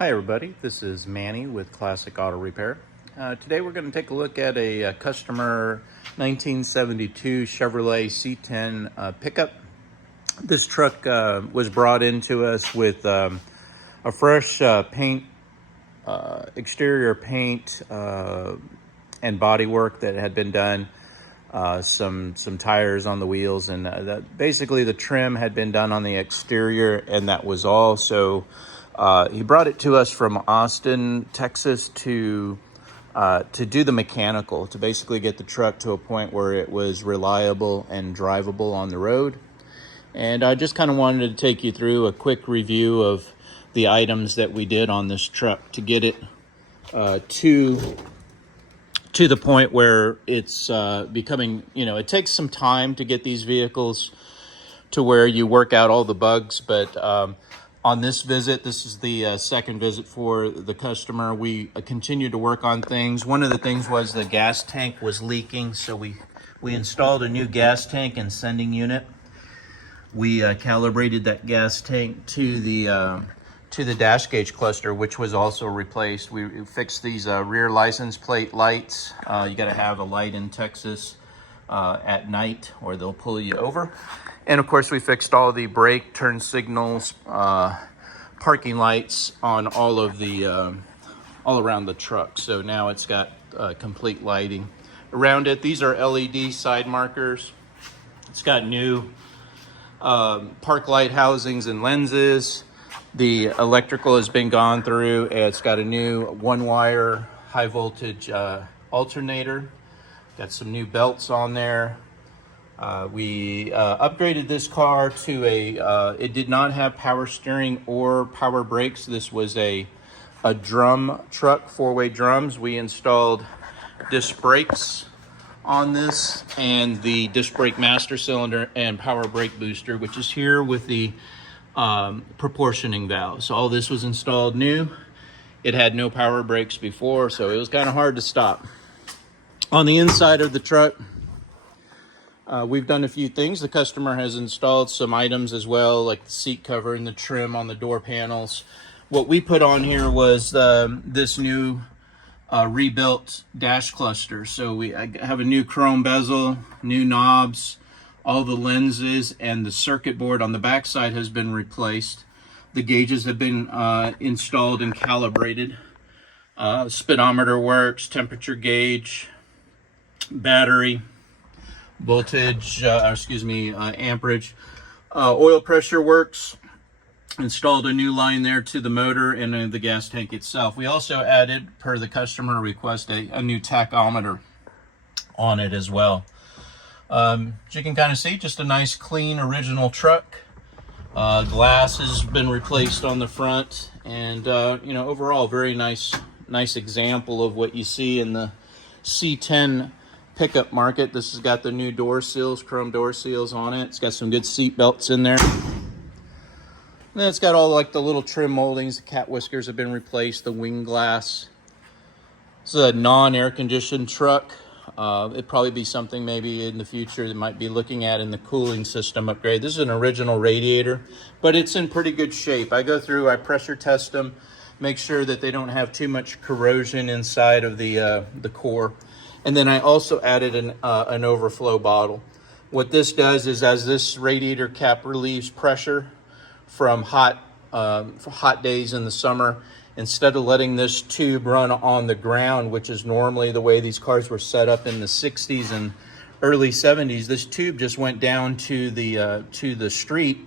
Hi everybody, this is Manny with Classic Auto Repair. Today we're going to take a look at a customer 1972 Chevrolet C10 pickup. This truck was brought into us with a fresh paint, exterior paint and body work that had been done. Some tires on the wheels, and basically the trim had been done on the exterior, and that was all. So he brought it to us from Austin, Texas to do the mechanical, to basically get the truck to a point where it was reliable and drivable on the road. And I just kind of wanted to take you through a quick review of the items that we did on this truck to get it to the point where it's becoming, it takes some time to get these vehicles to where you work out all the bugs. But on this visit, this is the second visit for the customer, we continued to work on things. One of the things was the gas tank was leaking, so we installed a new gas tank and sending unit. We calibrated that gas tank to the dash gauge cluster, which was also replaced. We fixed these rear license plate lights. You got to have a light in Texas at night or they'll pull you over. And of course we fixed all the brake, turn signals, parking lights on all of the all around the truck. So now it's got complete lighting around it. These are LED side markers. It's got new park light housings and lenses. The electrical has been gone through. It's got a new one-wire high voltage alternator. Got some new belts on there. We upgraded this car to it did not have power steering or power brakes. This was a drum truck, four-way drums. We installed disc brakes on this, and the disc brake master cylinder and power brake booster, which is here with the proportioning valve. So all this was installed new. It had no power brakes before, so it was kind of hard to stop. On the inside of the truck, we've done a few things. The customer has installed some items as well, like the seat cover and the trim on the door panels. What we put on here was this new rebuilt dash cluster. So I have a new chrome bezel, new knobs, all the lenses, and the circuit board on the back side has been replaced. The gauges have been installed and calibrated. Speedometer works, temperature gauge, battery, voltage, amperage. Oil pressure works. Installed a new line there to the motor and the gas tank itself. We also added, per the customer request, a new tachometer on it as well. As you can kind of see, just a nice clean original truck. Glass has been replaced on the front, and overall very nice example of what you see in the C10 pickup market. This has got the new door seals, chrome door seals on it. It's got some good seat belts in there. And then it's got all like the little trim moldings. The cat whiskers have been replaced, the wing glass. It's a non-air conditioned truck. It'd probably be something maybe in the future that might be looking at in the cooling system upgrade. This is an original radiator, but it's in pretty good shape. I go through, I pressure test them, make sure that they don't have too much corrosion inside of the core. And then I also added an overflow bottle. What this does is, as this radiator cap relieves pressure from hot days in the summer, instead of letting this tube run on the ground, which is normally the way these cars were set up in the 60s and early 70s, this tube just went down to the street,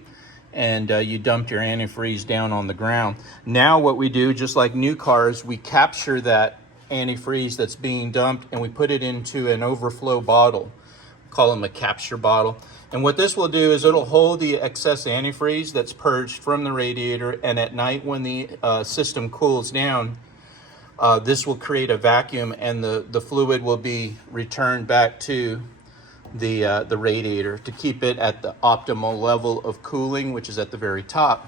and you dumped your antifreeze down on the ground. Now what we do, just like new cars, we capture that antifreeze that's being dumped and we put it into an overflow bottle. Call them a capture bottle. And what this will do is it'll hold the excess antifreeze that's purged from the radiator, and at night when the system cools down, this will create a vacuum, and the fluid will be returned back to the radiator to keep it at the optimal level of cooling, which is at the very top.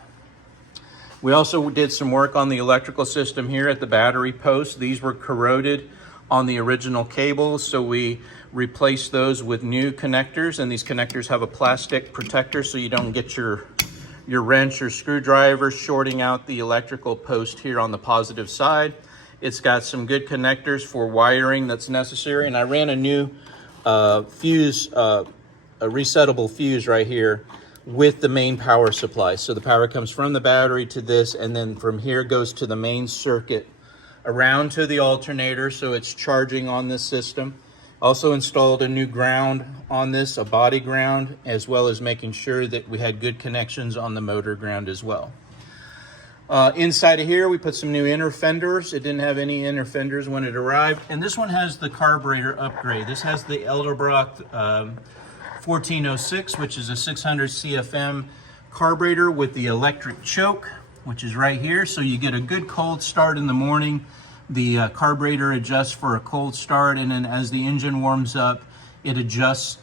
We also did some work on the electrical system here at the battery posts. These were corroded on the original cables, so we replaced those with new connectors, and these connectors have a plastic protector so you don't get your your wrench or screwdriver, shorting out the electrical post here on the positive side. It's got some good connectors for wiring that's necessary. And I ran a new fuse, a resettable fuse right here with the main power supply. So the power comes from the battery to this, and then from here goes to the main circuit around to the alternator, so it's charging on this system. Also installed a new ground on this, a body ground, as well as making sure that we had good connections on the motor ground as well. Inside of here, we put some new inner fenders. It didn't have any inner fenders when it arrived. And this one has the carburetor upgrade. This has the Edelbrock 1406, which is a 600 CFM carburetor with the electric choke, which is right here. So you get a good cold start in the morning. The carburetor adjusts for a cold start, and then as the engine warms up, it adjusts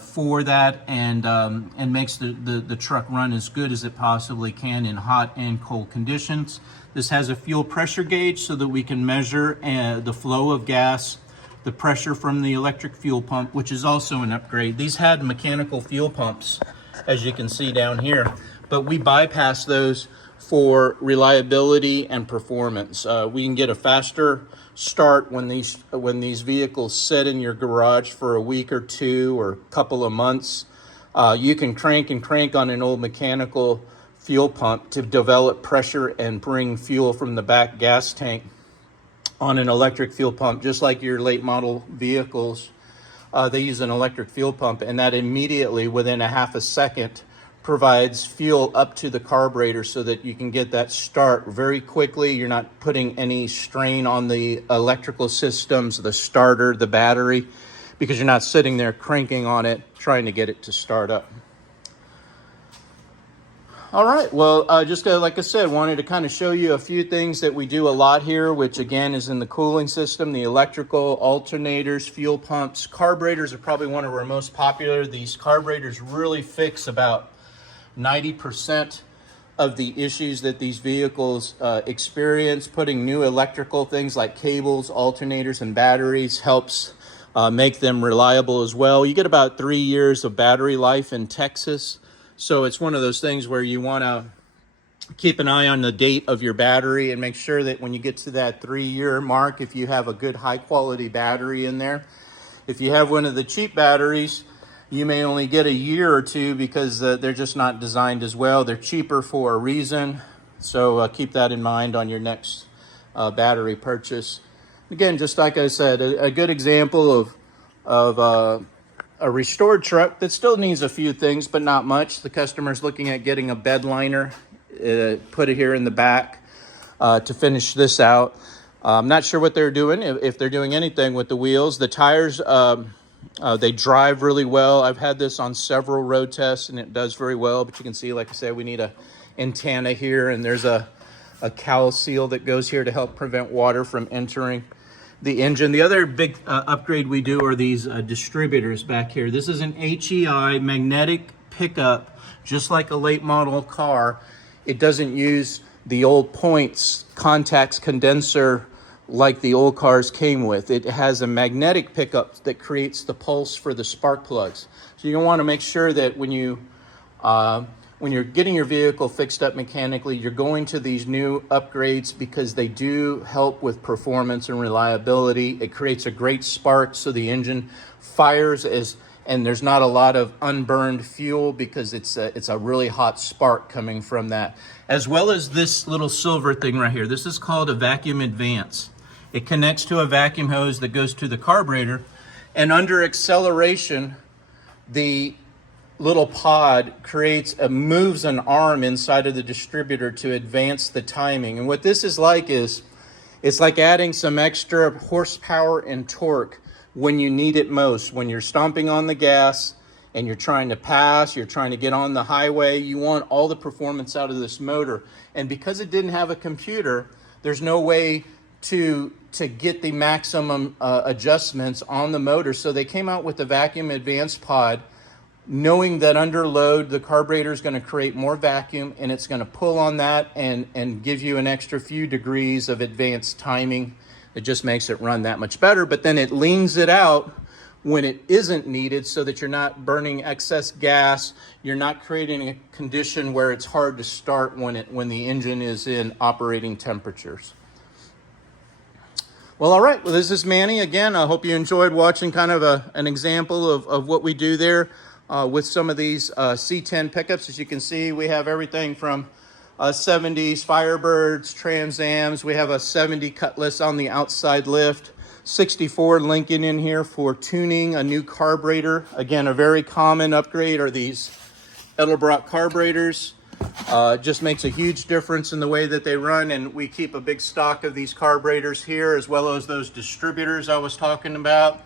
for that and makes the truck run as good as it possibly can in hot and cold conditions. This has a fuel pressure gauge so that we can measure the flow of gas, the pressure from the electric fuel pump, which is also an upgrade. These had mechanical fuel pumps, as you can see down here, but we bypass those for reliability and performance. We can get a faster start when these vehicles sit in your garage for a week or two or a couple of months. You can crank and crank on an old mechanical fuel pump to develop pressure and bring fuel from the back gas tank on an electric fuel pump, just like your late model vehicles. They use an electric fuel pump, and that immediately, within a half a second, provides fuel up to the carburetor so that you can get that start very quickly. You're not putting any strain on the electrical systems, the starter, the battery, because you're not sitting there cranking on it, trying to get it to start up. All right, well, just like I said, wanted to kind of show you a few things that we do a lot here, which again is in the cooling system, the electrical, alternators, fuel pumps. Carburetors are probably one of our most popular. These carburetors really fix about 90% of the issues that these vehicles experience. Putting new electrical things like cables, alternators, and batteries helps make them reliable as well. You get about 3 years of battery life in Texas. So it's one of those things where you want to keep an eye on the date of your battery and make sure that when you get to that 3-year mark, if you have a good high quality battery in there. If you have one of the cheap batteries, you may only get a year or two because they're just not designed as well. They're cheaper for a reason. So keep that in mind on your next battery purchase. Again, just like I said, a good example of a restored truck that still needs a few things, but not much. The customer's looking at getting a bed liner, put it here in the back to finish this out. I'm not sure what they're doing, if they're doing anything with the wheels. The tires, they drive really well. I've had this on several road tests and it does very well, but you can see, like I said, we need a antenna here, and there's a cowl seal that goes here to help prevent water from entering the engine. The other big upgrade we do are these distributors back here. This is an HEI magnetic pickup, just like a late model car. It doesn't use the old points contacts condenser like the old cars came with. It has a magnetic pickup that creates the pulse for the spark plugs. So you want to make sure that when you're getting your vehicle fixed up mechanically, you're going to these new upgrades because they do help with performance and reliability. It creates a great spark so the engine fires and there's not a lot of unburned fuel because it's a really hot spark coming from that. As well as this little silver thing right here. This is called a vacuum advance. It connects to a vacuum hose that goes to the carburetor, and under acceleration, the little pod moves an arm inside of the distributor to advance the timing. And what this is it's like adding some extra horsepower and torque when you need it most. When you're stomping on the gas and you're trying to pass, you're trying to get on the highway, you want all the performance out of this motor. And because it didn't have a computer, there's no way to get the maximum adjustments on the motor. So they came out with the vacuum advance pod, knowing that under load, the carburetor is going to create more vacuum and it's going to pull on that and give you an extra few degrees of advanced timing. It just makes it run that much better, but then it leans it out when it isn't needed, so that you're not burning excess gas. You're not creating a condition where it's hard to start when the engine is in operating temperatures. Well, all right. Well, this is Manny again. I hope you enjoyed watching kind of an example of what we do there with some of these C10 pickups. As you can see, we have everything from 70s Firebirds, Trans Ams. We have a 70 Cutlass on the outside lift. 64 Lincoln in here for tuning a new carburetor. Again, a very common upgrade are these Edelbrock carburetors. Just makes a huge difference in the way that they run, and we keep a big stock of these carburetors here, as well as those distributors I was talking about,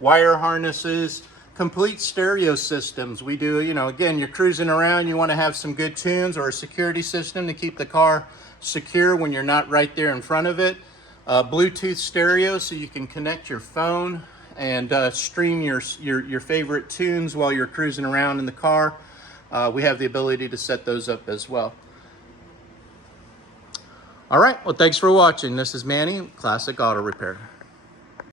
wire harnesses, complete stereo systems. We do, you know, again, you're cruising around, you want to have some good tunes or a security system to keep the car secure when you're not right there in front of it. Bluetooth stereo, so you can connect your phone and stream your favorite tunes while you're cruising around in the car. We have the ability to set those up as well. All right, well, thanks for watching. This is Manny, Classic Auto Repair.